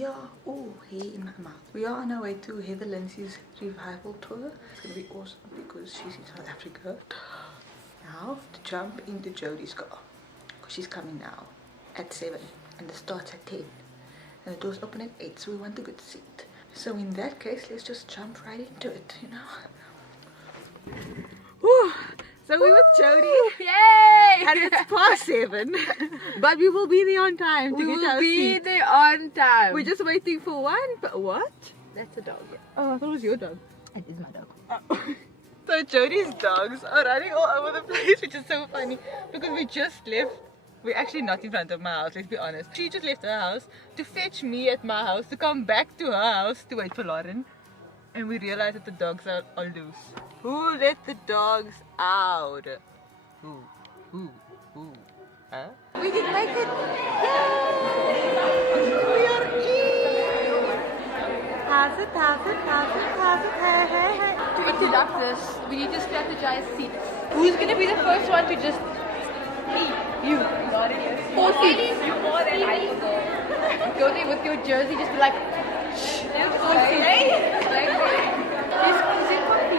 we are, oh, hair in my mouth. We are on our way to Heather Lindsey's revival tour. It's gonna be awesome because she's in South Africa. Now to jump into Jodie's car because she's coming now at 7 and the start's at 10 and the doors open at 8, so we want a good seat. So in that case, let's just jump right into it, you know. Whew. So we're with Jodie. Yay! And it's past 7. But we will be there on time to get our seat. We'll be there on time. We're just waiting for one. But what? That's a dog. Yeah. Oh, I thought it was your dog. It is my dog. Oh. So Jodie's dogs are running all over the place, which is so funny because we just left. We're actually not in front of my house, let's be honest. She just left her house to fetch me at my house, to come back to her house to wait for Lauren. And we realized that the dogs are loose. Who let the dogs out? Who? Huh? We did make it! Yay! We are in! How's it? Hey. To introduce this, we need to strategize seats. Who's gonna be the first one to just... Me. You. Got it. 4 seats. You more than I will go there with your jersey, just be like... Shh. There's 4 seats.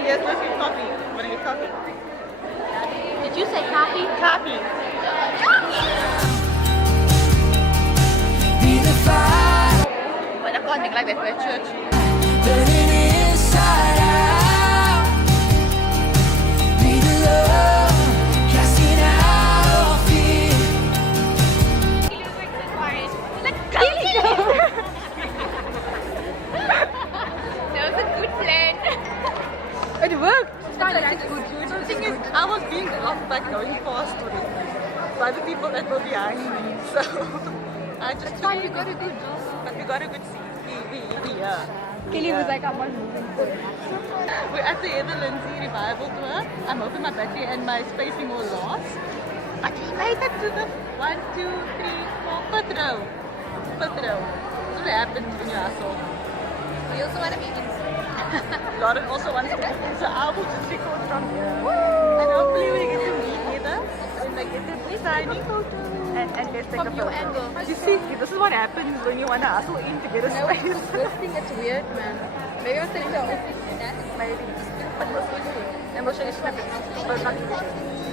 Yes, let's get coffee. Want to get coffee? Did you say coffee? Coffee. But I can't think like that, we're at church. Burning inside out. Be the love, casting out fear. That was a good plan. It worked. That's good. So the thing is, I was being blocked by going fast by the people that were behind me. So I just. That's fine, you got a good job. But we got a good seat. Yeah. Kelly was like, I'm not moving. We're at the Heather Lindsey revival tour. I'm hoping my battery and my spacing will last. But we made it to the 1, 2, 3, 4, 5th row. 5th row. That's what happens when you hustle. We also want to be in. Lauren also wants to be in, so I will just record from here. And hopefully we get to meet Heather when they get to signing photos. And let's take a photo. Angle. You see, this is what happens when you want to hustle in to get a space. This thing is weird, man. Maybe I'll take the Maybe. But we'll see. And we'll show you snippets. But not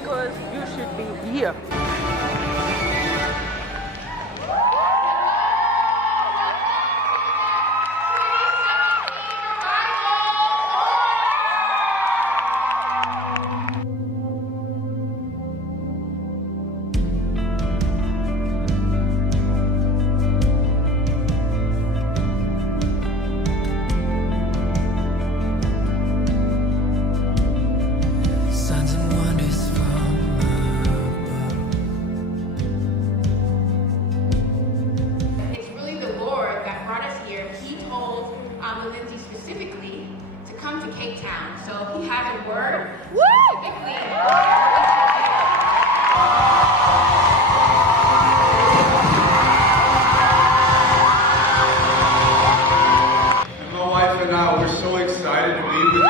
because you should be here. Signs and wonders from above. It's really the Lord that brought us here. He told Lindsey specifically to come to Cape Town. So he has a word specifically. My wife and I, we're so excited to be with you.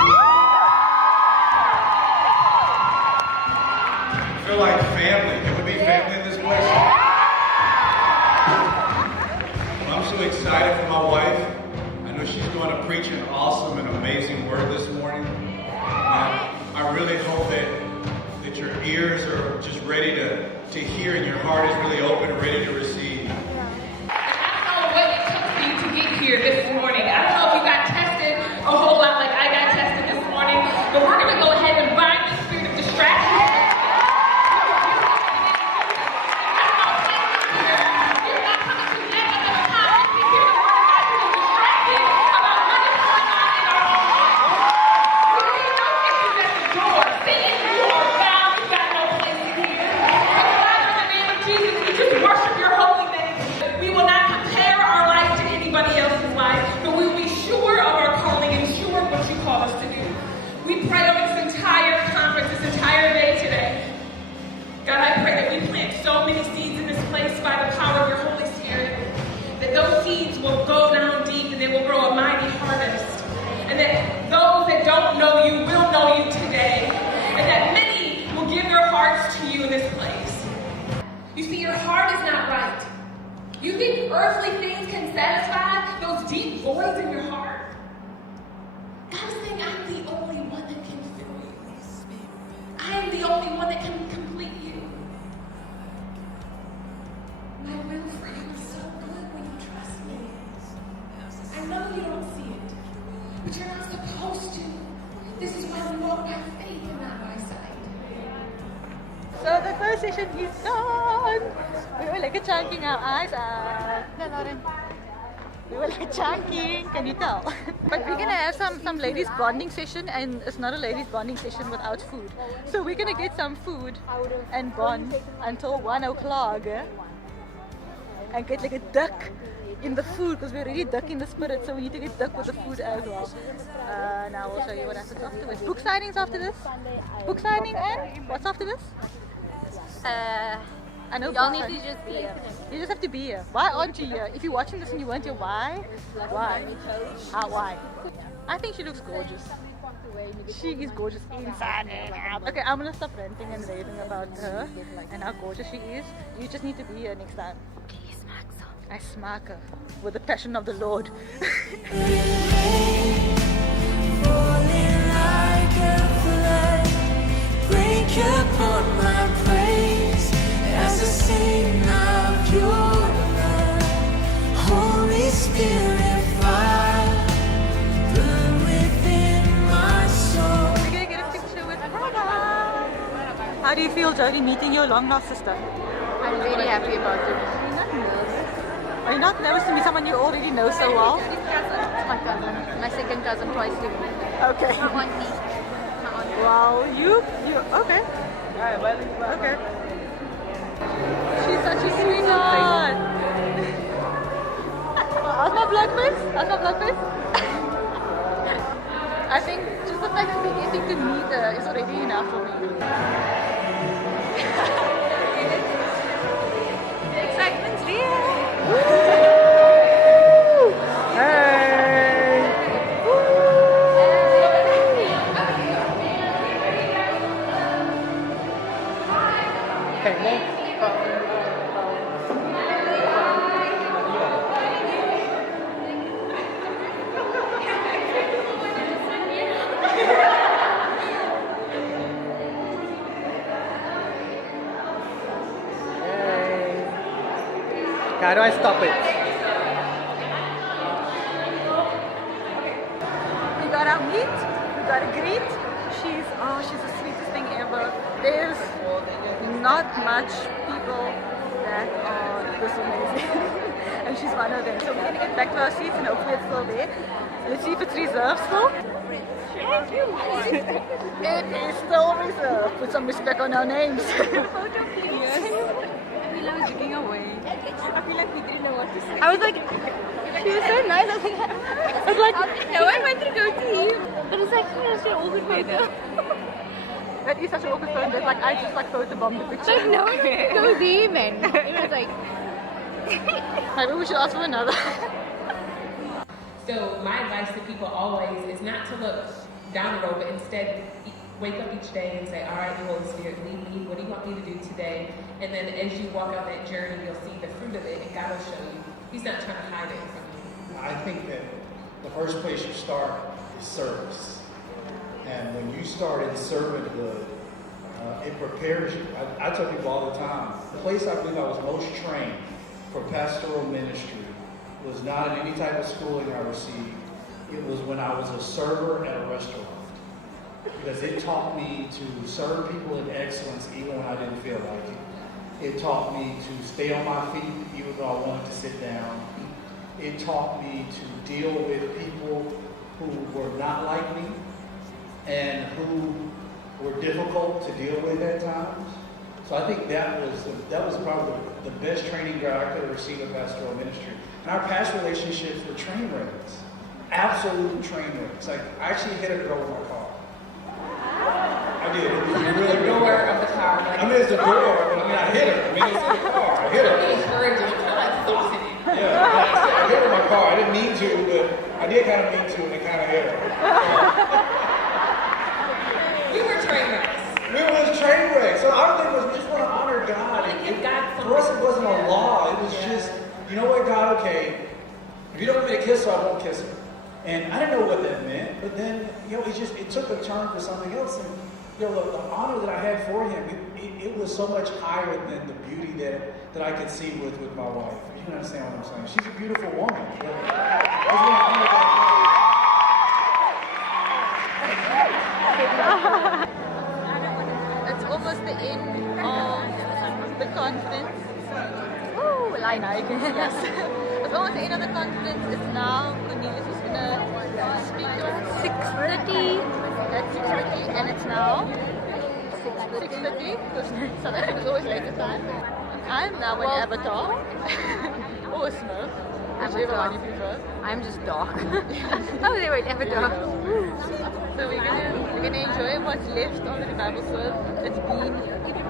I feel like family. Can we be family in this place? I'm so excited for my wife. I know she's going to preach an awesome and amazing word this morning. And I really hope that your ears are just ready to hear and your heart is really open and ready to receive. I don't know what it took for you to get here this morning. I don't know if you got tested a whole lot like I got tested this morning, but we're going to go ahead and bind the spirit of distraction. Will go down deep and they will grow a mighty harvest. And that those that don't know you will know you today. And that many will give their hearts to you in this place. You see, your heart is not right. You think earthly things can satisfy those deep voids in your heart? God is saying, I'm the only one that can fill you. I am the only one that can complete you. My will for you is so good when you trust me. I know you don't see it, but you're not supposed to. This is why we walk by faith and not by sight. So the first session is done. We were like chunking our eyes out. No, Lauren. We were like chunking, can you tell? But we're gonna have some ladies bonding session, and it's not a ladies bonding session without food. So we're gonna get some food and bond until 1 o'clock. And get like a duck in the food, because we're already duck in the spirit, so we need to get duck with the food as well. Now I'll show you what happens afterwards. Book signings after this. Book signing, and what's after this? I know Y'all book need to signing. just be here. You just have to be here. Why aren't you here? If you're watching this and you weren't here, why? Why? Why? I think she looks gorgeous. She is gorgeous inside and out. Okay, I'm gonna stop ranting and raving about her and how gorgeous she is. You just need to be here next time. I smack her with the passion of the Lord. Falling like a flood, break upon my praise as the saving of your love. Holy Spirit, fire, burn within my soul. We're gonna get a picture with Prada. How do you feel, Jody, meeting your long lost sister? I'm really happy about it. You're not nervous. Are you not nervous to meet someone you already know so well? It's my cousin. My second cousin twice removed. Okay. My auntie. My auntie. Wow, you, okay. Okay. She's such a sweetheart. How's my blood face? How's my blood face? I think just the fact that we're getting to meet her is already enough for me. The excitement's there. Woo! Hey! How do I stop it? We got our meet, we got a greet. She's the sweetest thing ever. There's not much people that are this amazing. And she's one of them. So we're gonna get back to our seats and hopefully it's still there. Let's see if it's reserved still. It is still reserved. Put some respect on our names. I was looking away. I feel like we didn't know what to say. I was like, she was so nice. I was like, no one wanted to go to you. But it's actually such an awkward photo. That is such an awkward photo. Like, I just like photobomb the picture. Like, no one wanted to go there, man. It was like, maybe we should ask for another. So my advice to people always is not to look down the road, but instead wake up each day and say, all right, Holy Spirit, lead me. What do you want me to do today? And then as you walk out that journey, you'll see the fruit of it, and God will show you. He's not trying to hide it from you. I think that the first place you start is service. And when you start in servanthood, it prepares you. I tell people all the time, the place I believe I was most trained for pastoral ministry was not in any type of schooling I received. It was when I was a server at a restaurant. Because it taught me to serve people in excellence even when I didn't feel like it. It taught me to stay on my feet even though I wanted to sit down. It taught me to deal with people who were not like me and who were difficult to deal with at times. So I think that was probably the best training ground I could have received in pastoral ministry. And our past relationships were train wrecks. Absolute train wrecks. Like, I actually hit a girl with my car. I did. It was really, The door of the car. Like, I mean, it's the door. I hit her. I mean, it's in the car. I hit her. encouraging, kind of like softening. Yeah, I hit her with my car. I didn't mean to, but I did kind of mean to, and it kind of hit her. We were train wrecks. We was train wrecks. So our thing was we just want to honor God. Like, if God For us, it wasn't a law. It was just, so I won't kiss her. And I didn't know what that meant, but then, it took a turn for something else. And, the honor that I had for him, it was so much higher than the beauty that I could see with my wife. You can understand what I'm saying. She's a beautiful woman. It's almost the end of the conference. Ooh, like Yes. It's almost the end of the conference. It's now Cornelius is gonna speak to us 6:30. at 6:30, and it's now 6:30 because South Africa is always later time. I'm now an avatar or a Smurf, whichever one you prefer. I'm just dark. Oh, they were Avatar. So we're gonna enjoy what's left of the revival tour. It's been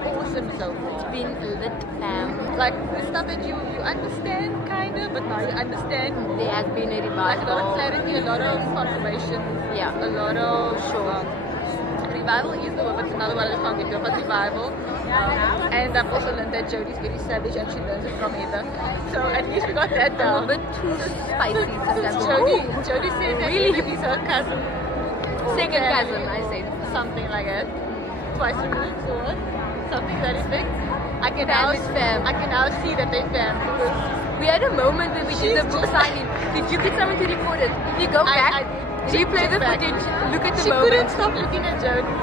awesome so far. It's been lit, fam. Like the stuff that you understand kinda, but now you understand more. There has been a Like a lot of revival. clarity, a lot of confirmation, Yeah. a lot of Sure. revival is the word, but it's another one I just can't get to, but revival. And I've also learned that Jodie's very savage and she learns it from Heather. So at least we got that A down. little bit too spicy sometimes. Jodie said that Really? he's her cousin. Second cousin, I say. Something like that. Twice removed or what? Something to that effect. I can Fam now is fam. I can now see that they fam because We had a moment when we did the book signing. Did you get someone to record it? If you go back, replay the back. footage, look at the She couldn't moment. stop looking at Jodie.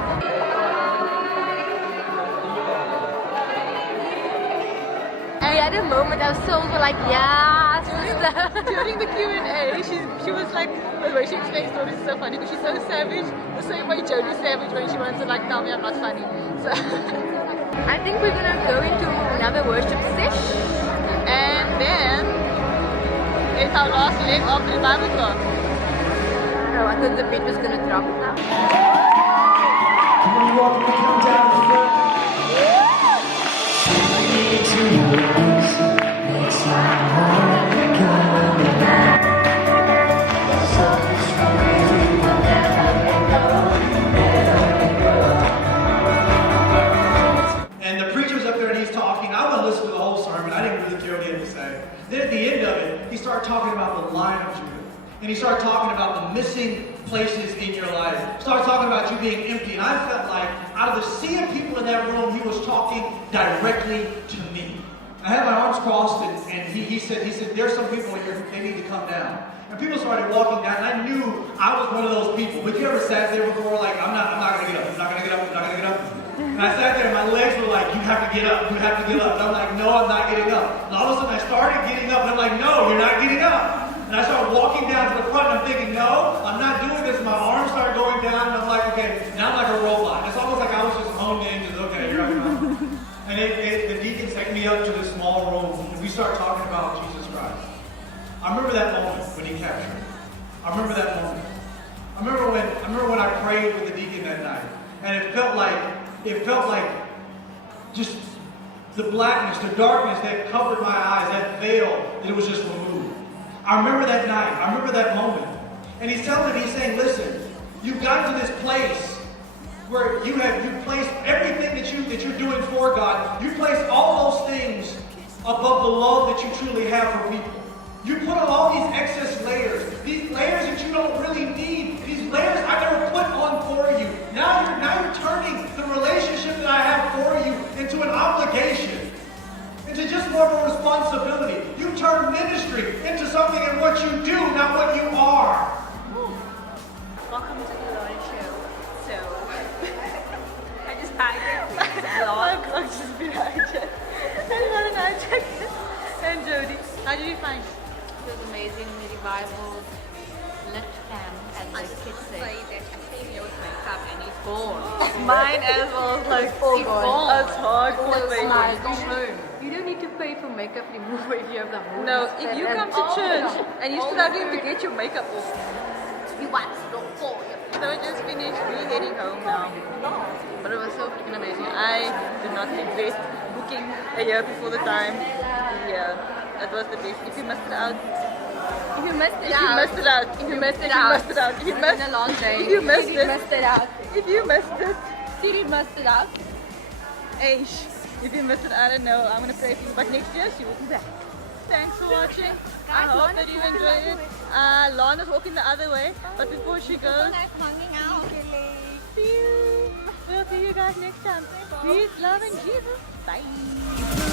We had a moment, our souls were like, yeah, sister. During the Q&A, she was like, the way she explains stories is so funny because she's so savage. The same way Jodie's savage when she wants to like tell me I'm not funny. So I think we're gonna go into another worship session. and then it's our last leg of the revival tour. Oh, I thought the beat was gonna drop now. And the preacher's up there and he's talking. I wouldn't listen to the whole sermon. I didn't really care what he had to say. Then at the end of it, he started talking about the Lion of Judah. And he started talking about the missing places in your life. Started talking about you being empty. And I felt like out of the sea of people in that room, he was talking directly to me. I had my arms crossed and he said, there's some people in here, they need to come down. And people started walking down, and I knew I was one of those people. But you ever sat there before, like, I'm not gonna get up, I'm not gonna get up, I'm not gonna get up. And I sat there and my legs were like, you have to get up, you have to get up. And I'm like, no, I'm not getting up. And all of a sudden I started getting up, and I'm like, no, you're not getting up. And I started walking down to the front, and I'm thinking, no, I'm not doing this. My arms started going down, and I'm like, okay, now I'm like a robot. It's almost like I was just honed in, just, okay, here I come. And the deacons take me up to this small room, and we start talking about Jesus Christ. I remember that moment when he captured me. I remember that moment. I remember when I prayed with the deacon that night, and it felt like just the blackness, the darkness that covered my eyes, that veil, that it was just removed. I remember that night. I remember that moment. And he's saying, listen, you've gotten to this place where you placed everything that you're doing for God. You place all those things above the love that you truly have for people. You put on all these excess layers, these layers that you don't really need, these layers I never put on for you. Now you're turning the relationship that I have for you into an obligation, into just more of a responsibility. You turn ministry into something in what you do, not what you are. Welcome to the Lord Show. So, I just hijacked the vlog. I've just been hijacked. And not an hijacked. And Jodie, how did you find it? It was amazing, the revival, lit fam, as I the just kids want to say. say that I came here with makeup and it's gone. Mine as well, like full gone. That's hardcore That's baby. nice. You don't need to pay for makeup remover if you have the whole. No, if you come to church and you're struggling to get your makeup off, You want to go for it. so we just finished, we're heading home now. But it was so freaking amazing. I did not regret booking a year before the time. Yeah, that was the best. If you missed it out, If you missed it if you out, missed it out, if you missed it if you out, missed it out, if you it's missed, been a long day. if you missed Siri it, missed it out. if you missed it, Siri missed it out. Aish, if you missed it, I don't know. I'm gonna pray for you, but next year she will be back. Thanks for watching. I hope that you enjoyed it. Lana's walking the other way, but before she goes, hanging out. see you. We'll see you guys next time. Peace, love, and Jesus. Bye.